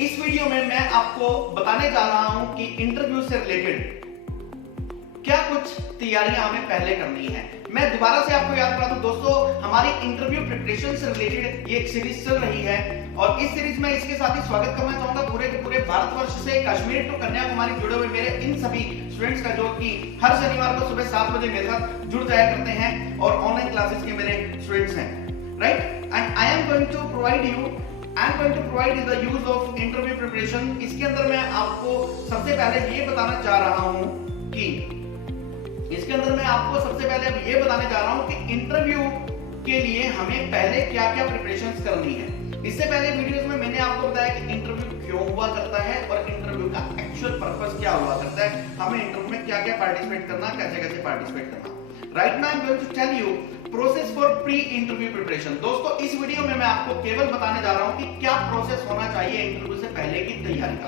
इस वीडियो में मैं आपको बताने जा रहा हूं कि इंटरव्यू से रिलेटेड क्या कुछ तैयारियां हमें पहले करनी है। मैं दोबारा से आपको याद करा दूं दोस्तों, हमारी इंटरव्यू प्रिपरेशन से रिलेटेड ये एक सीरीज चल रही है और इस सीरीज में इसके साथ ही स्वागत करना चाहूंगा पूरे के पूरे भारतवर्ष से कश्मीर टू कन्याकुमारी जुड़े हुए मेरे इन सभी स्टूडेंट्स का, जो कि हर शनिवार को सुबह 7 बजे मेरे साथ जुड़ जाया करते हैं और ऑनलाइन क्लासेस के मेरे स्टूडेंट्स हैं, right. And I am going to provide you the use of interview preparation. इसके अंदर मैं आपको सबसे पहले ये बताना चाह रहा हूं कि इंटरव्यू के लिए हमें पहले क्या-क्या प्रिपरेशंस करनी है। इससे पहले वीडियोस में मैंने आपको बताया कि इंटरव्यू क्यों हुआ करता है और इंटरव्यू का एक्चुअल पर्पस क्या हुआ करता है, हमें इंटरव्यू में क्या-क्या पार्टिसिपेट करना, कैसे-कैसे पार्टिसिपेट करना। Right now I am going to tell you process for pre interview preparation. दोस्तों, इस वीडियो में मैं आपको केवल बताने जा रहा हूं कि क्या प्रोसेस होना चाहिए इंटरव्यू से पहले की तैयारी का।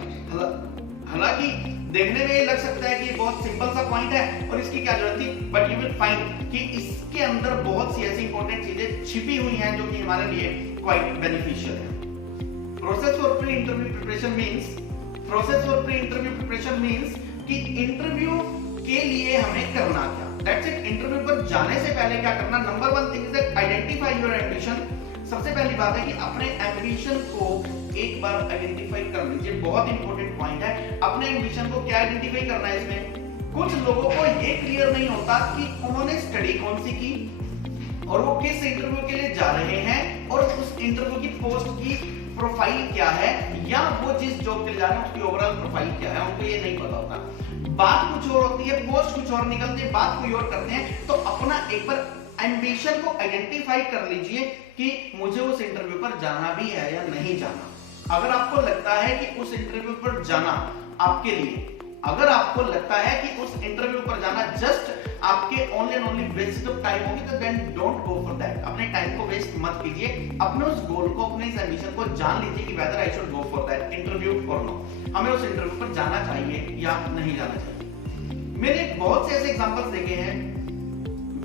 हालांकि देखने में ये लग सकता है कि ये बहुत सिंपल सा पॉइंट है और इसकी क्या जरूरत थी, बट यू विल फाइंड कि इसके अंदर बहुत सी ऐसी इंपॉर्टेंट चीजें छिपी हुई हैं जो कि हमारे लिए क्वाइट बेनिफिशियल है। Process for pre interview preparation means कि इंटरव्यू के लिए हमें करना क्या। That's it. इंटरव्यू पर जाने से पहले क्या करना। Number 1 thing is identify your ambition. सबसे पहली बात है कि अपने एम्बिशन को एक बार आइडेंटिफाई कर लीजिए। बहुत इंपॉर्टेंट पॉइंट है। अपने एम्बिशन को क्या आइडेंटिफाई करना है। इसमें कुछ लोगों को ये क्लियर नहीं होता कि उन्होंने स्टडी कौन सी की और वो किस इंटरव्यू के लिए जा रहे हैं और उस इंटरव्यू की पोस्ट की प्रोफाइल क्या है, या वो जिस जॉब के लिए जा रहे हैं उसकी ओवरऑल प्रोफाइल क्या है, उनको ये नहीं पता होता। बात कुछ और होती है, पोस्ट कुछ और निकलती है, बात कोई और करते हैं। तो अपना एक बार एम्बिशन को आइडेंटिफाई कर लीजिए कि मुझे उस इंटरव्यू पर जाना भी है या नहीं जाना। अगर आपको लगता है कि उस इंटरव्यू पर जाना आपके लिए, अगर आपको लगता है कि उस इंटरव्यू पर जाना जस्ट आपके only and only waste of time होगी, तो then don't go for that. अपने टाइम को वेस्ट मत कीजिए। अपने उस गोल को, अपने इस एम्बिशन को जान लीजिए कि whether I should go for that interview और नो। हमें उस इंटरव्यू पर जाना चाहिए या नहीं जाना चाहिए। मैंने बहुत से ऐसे एग्जांपल्स देखे हैं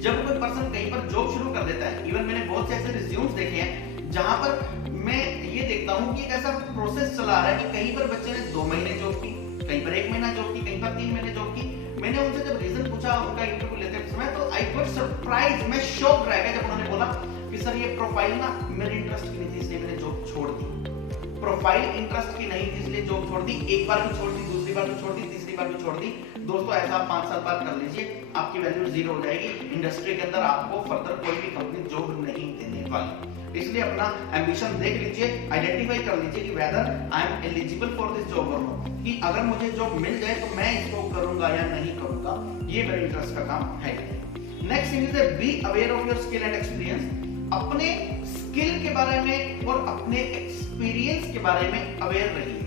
जब कोई पर्सन कहीं पर जॉब शुरू कर देता है। इवन मैंने बहुत से ऐसे रिज्यूम्स देखे हैं जहां पर मैं ये देखता हूं कि एक ऐसा प्रोसेस चला आ रहा है कि कहीं पर बच्चे ने 2 महीने जॉब की, कहीं पर 1 महीना जॉब की, कहीं पर 3 महीने जॉब की। मैंने उनसे जब रीजन पूछा उनका इंटरव्यू लेते समय, तो आई गॉट सरप्राइज, मैं शॉक रह गया जब उन्होंने बोला कि सर ये प्रोफाइल ना मेरे इंटरेस्ट की नहीं थी इसलिए मैंने जॉब छोड़ दी। प्रोफाइल इंटरेस्ट की नहीं थी इसलिए जॉब छोड़ दी। एक बार भी छोड़ दी, दूसरी बार भी छोड़ दी, तीसरी बार भी छोड़ दी। दोस्तों, ऐसा आप 5 साल बाद कर लीजिए, आपकी वैल्यू 0 हो जाएगी। इंडस्ट्री के अंदर आपको फर्दर कोई भी कंपनी जॉब नहीं देने वाली। इसलिए अपना एम्बिशन देख लीजिए, आइडेंटिफाई कर लीजिए कि whether I am eligible for this job और नॉट, कि अगर मुझे जॉब मिल जाए तो मैं इसको करूंगा या नहीं करूंगा, ये मेरे इंटरेस्ट का काम है। Next thing is be aware of your skill and experience. अपने स्किल के बारे में और अपने एक्सपीरियंस के बारे में अवेयर रहिए।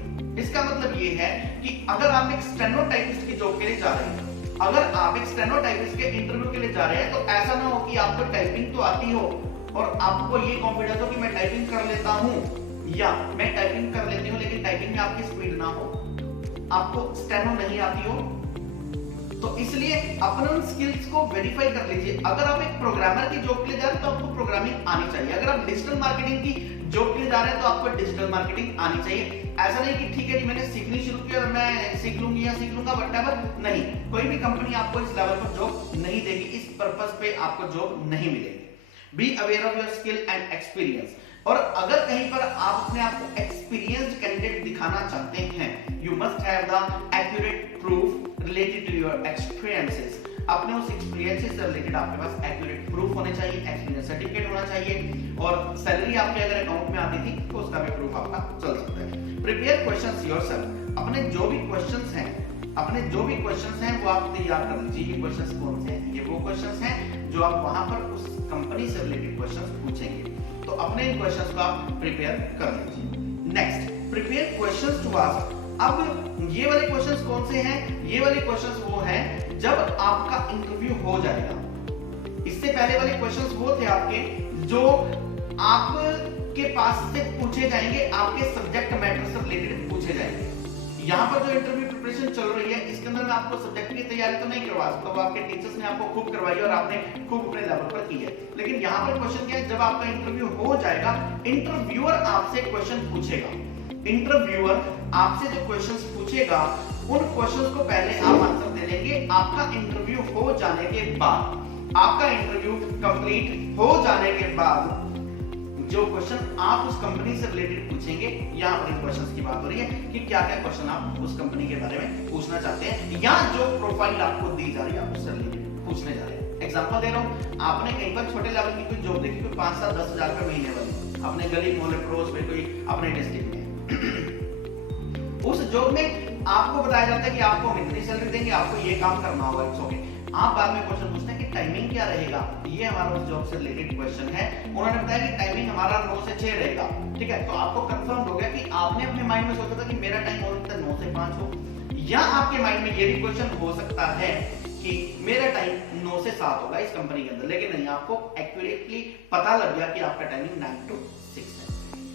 इसका मतलब ये है कि अगर आप एक स्टेनोटाइपिस्ट की जॉब के लिए जा रहे हैं, अगर आप एक स्टेनोटाइपिस्ट के इंटरव्यू के लिए जा रहे हैं, तो ऐसा ना हो कि आपको टाइपिंग तो आती हो और आपको ये कॉन्फिडेंस हो कि मैं टाइपिंग कर लेता हूं, या मैं टाइपिंग कर लेती हूं लेकिन टाइपिंग में आपकी स्पीड ना हो, आपको स्टेनो नहीं आती हो। तो इसलिए अपने उन स्किल्स को वेरीफाई कर लीजिए। अगर आप एक प्रोग्रामर की जॉब के लिए जा रहे हैं तो आपको प्रोग्रामिंग आनी चाहिए। अगर आप डिजिटल मार्केटिंग की जॉब के लिए जा रहे हैं तो आपको डिजिटल मार्केटिंग आनी चाहिए। ऐसा नहीं कि ठीक है जी मैंने सीखनी शुरू की और मैं सीख लूंगी या सीख लूंगा व्हाटएवर, नहीं। कोई भी कंपनी आपको इस लेवल पर जॉब नहीं देगी, इस पर्पस पे आपको जॉब नहीं मिलेगी। Be aware of your skill and experience. और अगर कहीं पर आप अपने आप को एक्सपीरियंस्ड कैंडिडेट दिखाना चाहते हैं, you must have the accurate proof related to your experiences. अपने उस एक्सपीरियंसेस से रिलेटेड आपके पास एक्यूरेट प्रूफ होने चाहिए, एक्सपीरियंस सर्टिफिकेट होना चाहिए, और सैलरी आपके अगर अकाउंट में आती थी तो उसका भी प्रूफ आपका चल सकता है। Prepare questions yourself. अपने जो भी क्वेश्चंस हैं वो आप तैयार कर लीजिए। ये क्वेश्चंस कौन से हैं? ये वो क्वेश्चंस हैं जो आप वहां पर उस कंपनी से रिलेटेड क्वेश्चंस पूछेंगे, तो अपने इन क्वेश्चंस को आप प्रिपेयर कर लीजिए। Next, prepare questions to ask. अब ये वाले क्वेश्चंस कौन से हैं? ये वाले क्वेश्चंस वो हैं जब आपका इंटरव्यू हो जाएगा। इससे पहले वाले क्वेश्चंस वो थे आपके जो आपके पास से पूछे जाएंगे, आपके सब्जेक्ट मैटर से रिलेटेड पूछे जाएंगे। यहाँ पर जो इंटरव्यू प्रिपरेशन चल रही है इसके अंदर मैं आपको सब्जेक्ट की तैयारी तो नहीं करवा सकता, तो आपके टीचर्स ने आपको खूब करवाई और आपने खूब अपने लेवल पर की है। लेकिन यहाँ पर क्वेश्चन क्या है, जब आपका इंटरव्यू हो जाएगा, इंटरव्यूअर आपसे क्वेश्चन पूछेगा। इंटरव्यूअर आपसे जो क्वेश्चंस पूछेगा उन क्वेश्चंस को पहले आप आंसर दे देंगे। आपका इंटरव्यू हो जाने के बाद, आपका इंटरव्यू कंप्लीट हो जाने के बाद जो क्वेश्चन आप उस कंपनी से रिलेटेड पूछेंगे, यहाँ पर इन क्वेश्चंस की बात हो रही है कि क्या क्या क्वेश्चन आप उस कंपनी के बारे में पूछना चाहते हैं या जो प्रोफाइल आपको दी जा रही है आप उससे रिलेटेड पूछने जा रहे हैं। एग्जांपल दे रहा हूँ, आपने कहीं पर छोटे लेवल की कोई जॉब देखी, कोई 5 7 10 हजार रुपए महीने वाली, अपने गली मोहल्ले पड़ोस में कोई अपने डिस्ट्रिक्ट में उस जॉब में आपको बताया जाता है कि आपको हम इतनी सैलरी देंगे, आपको ये काम करना होगा। It's okay. आप बाद में क्वेश्चन पूछते हैं कि टाइमिंग क्या रहेगा, ये हमारा उस जॉब से रिलेटेड क्वेश्चन है। उन्होंने बताया कि टाइमिंग हमारा 9 से 6 रहेगा, ठीक है। तो आपको कंफर्म हो गया कि आपने अपने माइंड में सोचा था कि मेरा टाइम हो सकता है 9 से 5 हो, या आपके माइंड में ये भी क्वेश्चन हो सकता है कि मेरा टाइम 9 से 7 होगा इस कंपनी के अंदर, लेकिन नहीं, आपको एक्यूरेटली पता लग गया कि आपका टाइमिंग 9 to 6 है।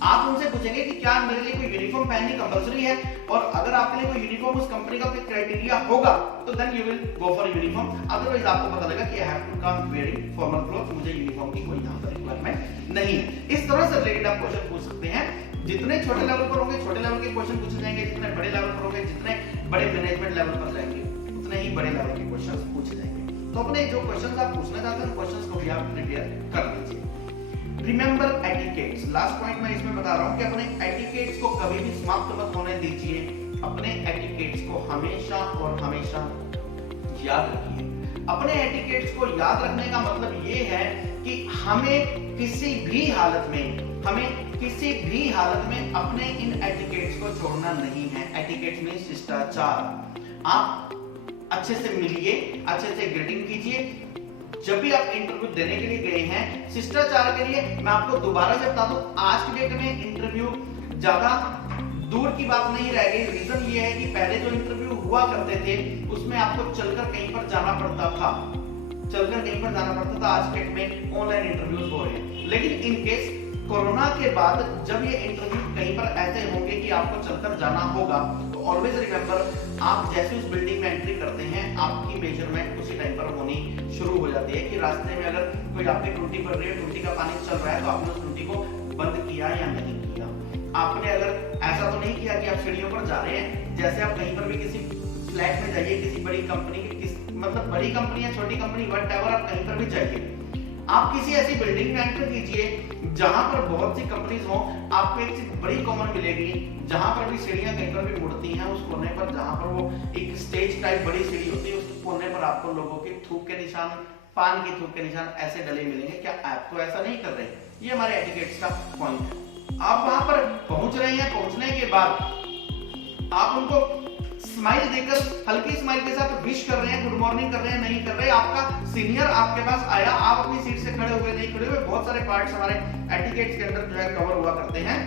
आप उनसे पूछेंगे कि क्या मेरे लिए कोई यूनिफॉर्म पहननी कंपलसरी है, और अगर आपके लिए कोई यूनिफॉर्म उस कंपनी का कोई क्राइटेरिया होगा तो then you will go for uniform. Otherwise आपको पता लगेगा कि I have to come wearing formal clothes, मुझे यूनिफॉर्म की कोई यहां पर रिक्वायरमेंट नहीं है। इस तरह से रिलेटेड आप क्वेश्चन पूछ सकते हैं। जितने छोटे लेवल पर होंगे छोटे लेवल के क्वेश्चन पूछे जाएंगे, जितने बड़े लेवल पर होंगे, जितने बड़े मैनेजमेंट लेवल पर जाएंगे उतने ही बड़े लेवल के क्वेश्चंस पूछे जाएंगे। तो अपने जो क्वेश्चंस आप पूछना चाहते हैं क्वेश्चंस को भी आप प्रिपेयर कर लीजिए। रिमेंबर एटिकेट्स, लास्ट पॉइंट मैं इसमें बता रहा हूं कि अपने एटिकेट्स को कभी भी समाप्त मत होने दीजिए। अपने एटिकेट्स को हमेशा और हमेशा याद रखिए। अपने एटिकेट्स को याद रखने का मतलब ये है कि हमें किसी भी हालत में अपने इन एटिकेट्स को छोड़ना नहीं है। एटिकेट्स में शिष्टाचार। आप अच्छे से मिलिए, अच्छे से ग्रीटिंग कीजिए। जब भी आप इंटरव्यू देने के लिए गए हैं, शिष्टाचार के लिए मैं आपको दोबारा से बता दूं, आज की डेट में इंटरव्यू ज्यादा दूर की बात नहीं रह गई। रीजन ये है कि पहले जो इंटरव्यू हुआ करते थे उसमें आपको चलकर कहीं पर जाना पड़ता था, आज के डेट में ऑनलाइन इंटरव्यूज हो रहे हैं। लेकिन इन केस कोरोना के बाद जब ये इंटरव्यू कहीं पर ऐसे होंगे कि आपको चलकर जाना होगा, तो ऑलवेज रिमेंबर, आप जैसे उस बिल्डिंग में एंट्री करते हैं आपकी मेजरमेंट उसी टाइम पर होनी शुरू हो जाती है कि रास्ते में अगर कोई आपकी टूटी पड़ रही है, टूटी का पानी चल रहा है, तो आपने उस टूटी को बंद किया या नहीं किया। आपने अगर ऐसा तो नहीं किया कि आप सीढ़ियों पर जा रहे हैं, जैसे आप कहीं पर भी किसी फ्लैट में जाइए, किसी बड़ी कंपनी की, मतलब बड़ी कंपनी या छोटी कंपनी व्हाटएवर, आप कहीं पर भी जाइए, आप किसी ऐसी बिल्डिंग में एंटर कीजिए जहां पर बहुत सी कंपनीज हो, आपको एक चीज बड़ी कॉमन मिलेगी, जहां पर भी सीढ़ियां कहीं पर भी मुड़ती हैं, उस कोने पर जहां पर वो एक स्टेज टाइप बड़ी सीढ़ी होती है, उस कोने पर आपको लोगों के थूक के निशान, पान की थूक के निशान ऐसे डले मिलेंगे। क्या आप तो ऐसा नहीं कर रहे? ये हमारे एटिकेट्स का पॉइंट है। आप वहां पर पहुंच रहे हैं, पहुंचने के बाद आप उनको स्माइल देकर, हल्की स्माइल के साथ विश कर रहे हैं, गुड मॉर्निंग कर रहे हैं, नहीं कर रहे, आपका सीनियर आपके पास आया, आप अपनी सीट से खड़े हुए, नहीं खड़े हुए, बहुत सारे पार्ट्स हमारे एटिकेट्स के अंदर जो है कवर हुआ करते हैं।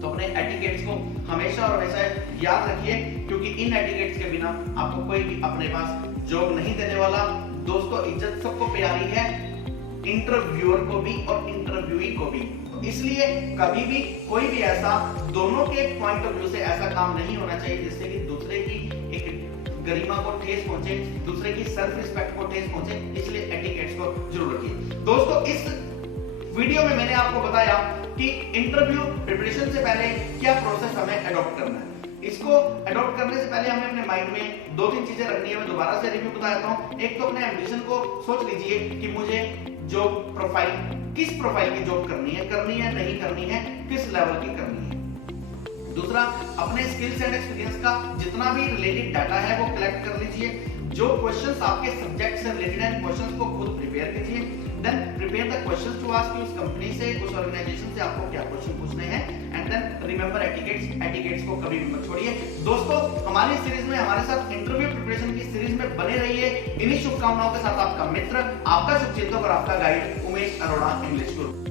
तो अपने एटिकेट्स को हमेशा और हमेशा याद रखिए, क्योंकि इन एटिकेट्स के बिना आपको कोई भी अपने पास जॉब नहीं देने वाला। दोस्तों, इज्जत सबको प्यारी है, इंटरव्यूअर को भी और इंटरव्यूई को भी। इसलिए कभी भी कोई भी ऐसा, दोनों के पॉइंट ऑफ व्यू से ऐसा काम नहीं होना चाहिए जिससे कि दूसरे की एक गरिमा को ठेस पहुंचे, दूसरे की सेल्फ रिस्पेक्ट को ठेस पहुंचे। इसलिए एटिकेट्स को जरूर रखिए। दोस्तों, इस वीडियो में मैंने आपको बताया कि इंटरव्यू प्रिपरेशन से पहले क्या प्रोसेस हमें अडॉप्ट करना है। इसको अडॉप्ट करने से पहले हमें अपने माइंड में 2-3 चीजें रखनी है। मैं दोबारा से रिव्यू बता देता हूं। एक तो अपने एम्बिशन को सोच लीजिए कि मुझे जॉब प्रोफाइल, किस प्रोफाइल की जॉब करनी है, नहीं करनी है, किस लेवल की करनी है। दूसरा, अपने स्किल्स एंड एक्सपीरियंस का जितना भी रिलेटेड डाटा है वो कलेक्ट कर लीजिए। जो क्वेश्चंस आपके सब्जेक्ट से रिलेटेड हैं, क्वेश्चंस को खुद प्रिपेयर कीजिए। Then prepare the questions to ask, उस कंपनी से, उस ऑर्गेनाइजेशन से आपको क्या क्वेश्चन पूछने हैं। एंड देन रिमेंबर एटिकेट्स को कभी भी मत छोड़िए। दोस्तों, हमारी सीरीज में हमारे साथ इंटरव्यू प्रिपरेशन की सीरीज में बने रहिए। इन्हीं शुभकामनाओं के साथ आपका मित्र, आपका शुभचिंतक और आपका गाइड उमेश अरोड़ा इंग्लिश गुरु।